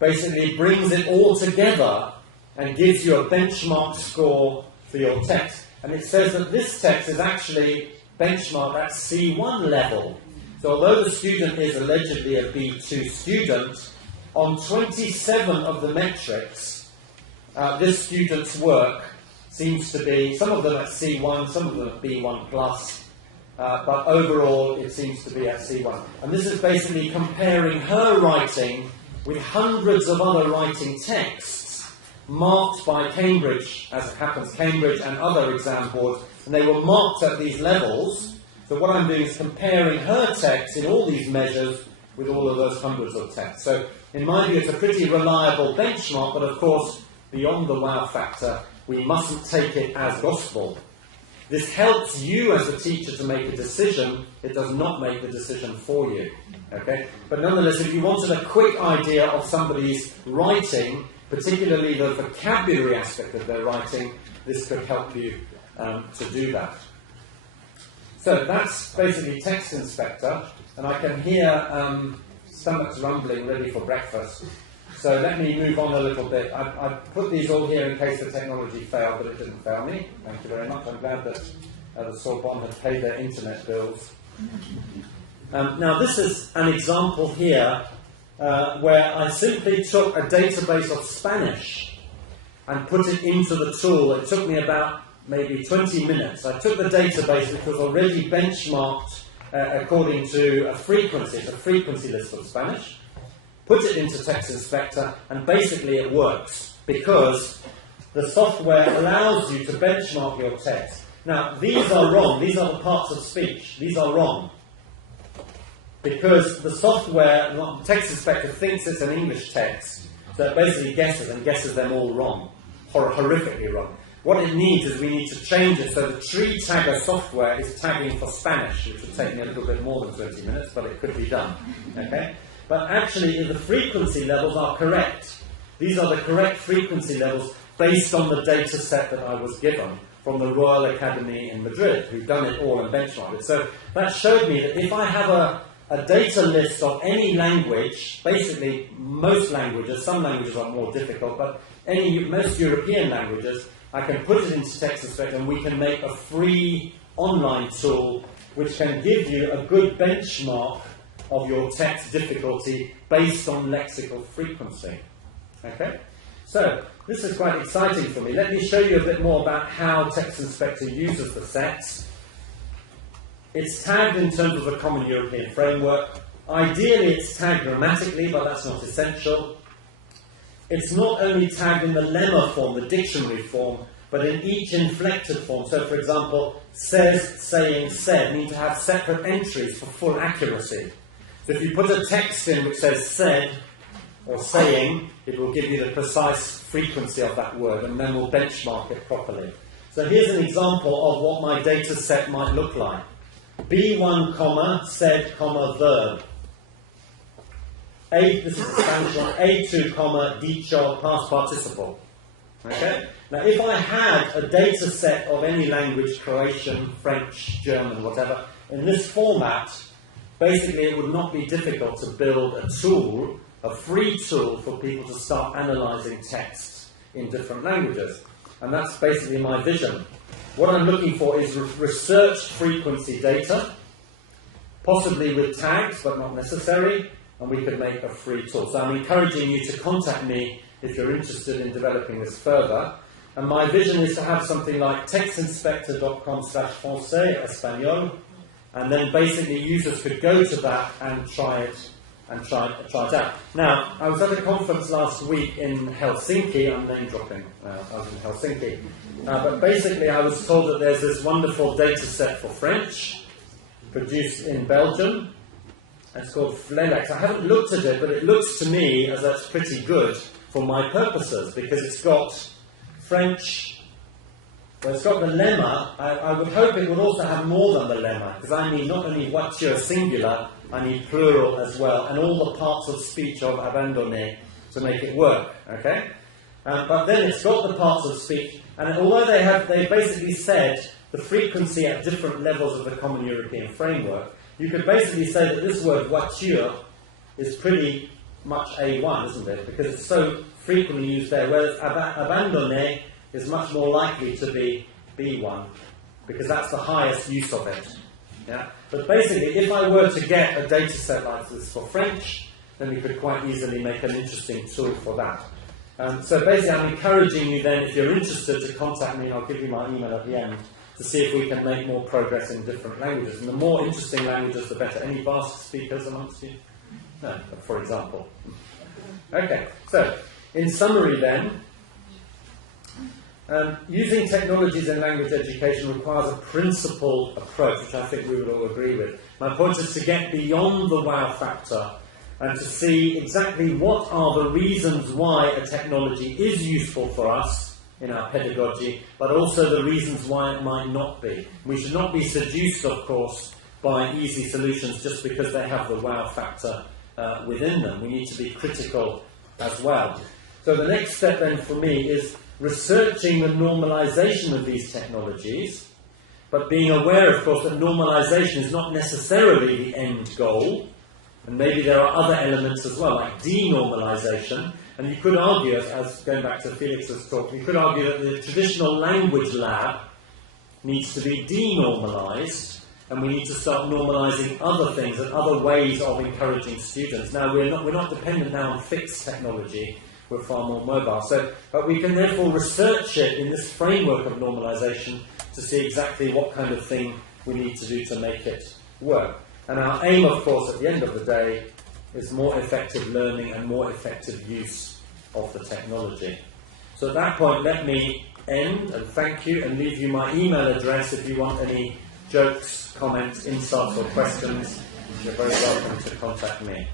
basically brings it all together and gives you a benchmark score for your text. And it says that this text is actually benchmarked at C1 level. So although the student is allegedly a B2 student, on 27 of the metrics, this student's work seems to be, some of them at C1, some of them at B1+, but overall it seems to be at C1. And this is basically comparing her writing with hundreds of other writing texts marked by Cambridge, as it happens, Cambridge and other exam boards, and they were marked at these levels. So what I'm doing is comparing her text in all these measures with all of those hundreds of texts. So in my view, it's a pretty reliable benchmark, but of course, beyond the wow factor, we mustn't take it as gospel. This helps you as a teacher to make a decision. It does not make the decision for you. Okay? But nonetheless, if you wanted a quick idea of somebody's writing, particularly the vocabulary aspect of their writing, this could help you to do that. So that's basically Text Inspector, and I can hear stomachs rumbling ready for breakfast. So let me move on a little bit. I put these all here in case the technology failed, but it didn't fail me. Thank you very much. I'm glad that the Sorbonne had paid their internet bills. Now this is an example here where I simply took a database of Spanish and put it into the tool. It took me about maybe 20 minutes. I took the database, which was already benchmarked according to a frequency. It's a frequency list of Spanish. Put it into Text Inspector, and basically it works because the software allows you to benchmark your text. Now, these are wrong. These are the parts of speech. These are wrong. Because the software, Text Inspector, thinks it's an English text, so it basically guesses them all wrong, horrifically wrong. What it needs is we need to change it so the tree tagger software is tagging for Spanish, which would take me a little bit more than 20 minutes, but it could be done. Okay? But actually, the frequency levels are correct. These are the correct frequency levels based on the data set that I was given from the Royal Academy in Madrid, who've done it all and benchmarked it. So that showed me that if I have a data list of any language, basically most languages, some languages are more difficult, but most European languages, I can put it into Text Inspector and we can make a free online tool which can give you a good benchmark of your text difficulty based on lexical frequency. Okay? So, this is quite exciting for me. Let me show you a bit more about how Text Inspector uses the sets. It's tagged in terms of a common European framework. Ideally, it's tagged grammatically, but that's not essential. It's not only tagged in the lemma form, the dictionary form, but in each inflected form. So, for example, says, saying, said need to have separate entries for full accuracy. So if you put a text in which says said or saying, it will give you the precise frequency of that word, and then we'll benchmark it properly. So here's an example of what my data set might look like. B1, comma, said, comma, verb. This is the Spanish one. A2, comma, dicho, past participle. Okay? Now, if I had a data set of any language, Croatian, French, German, whatever, in this format, basically it would not be difficult to build a tool, a free tool for people to start analysing text in different languages. And that's basically my vision. What I'm looking for is research frequency data, possibly with tags, but not necessary, and we could make a free tool. So I'm encouraging you to contact me if you're interested in developing this further. And my vision is to have something like textinspector.com/français espagnol, and then basically users could go to that and try it out. Now, I was at a conference last week in Helsinki. I'm name dropping. I was in Helsinki. But basically, I was told that there's this wonderful data set for French, produced in Belgium. It's called Flelex. I haven't looked at it, but it looks to me as that's pretty good for my purposes, because it's got French, well, it's got the lemma. I would hope it would also have more than the lemma, because I need not only voiture singular, I need plural as well, and all the parts of speech of abandonné to make it work, okay? But then it's got the parts of speech, and although they basically said the frequency at different levels of the Common European Framework, you could basically say that this word voiture is pretty much A1, isn't it? Because it's so frequently used there, whereas abandonné is much more likely to be B1, because that's the highest use of it. Yeah? But basically, if I were to get a data set like this for French, then we could quite easily make an interesting tool for that. So basically, I'm encouraging you then, if you're interested, to contact me, and I'll give you my email at the end, to see if we can make more progress in different languages. And the more interesting languages, the better. Any Basque speakers amongst you? No, for example. Okay, so in summary then, using technologies in language education requires a principled approach, which I think we would all agree with. My point is to get beyond the wow factor and to see exactly what are the reasons why a technology is useful for us in our pedagogy, but also the reasons why it might not be. We should not be seduced, of course, by easy solutions just because they have the wow factor within them. We need to be critical as well. So the next step then for me is researching the normalization of these technologies, but being aware, of course, that normalization is not necessarily the end goal, and maybe there are other elements as well, like denormalization. And you could argue, as going back to Felix's talk, you could argue that the traditional language lab needs to be denormalized, and we need to start normalizing other things and other ways of encouraging students. Now, we're not dependent now on fixed technology. We're far more mobile. But we can therefore research it in this framework of normalization to see exactly what kind of thing we need to do to make it work. And our aim, of course, at the end of the day, is more effective learning and more effective use of the technology. So at that point, let me end and thank you and leave you my email address if you want any jokes, comments, insults or questions. You're very welcome to contact me.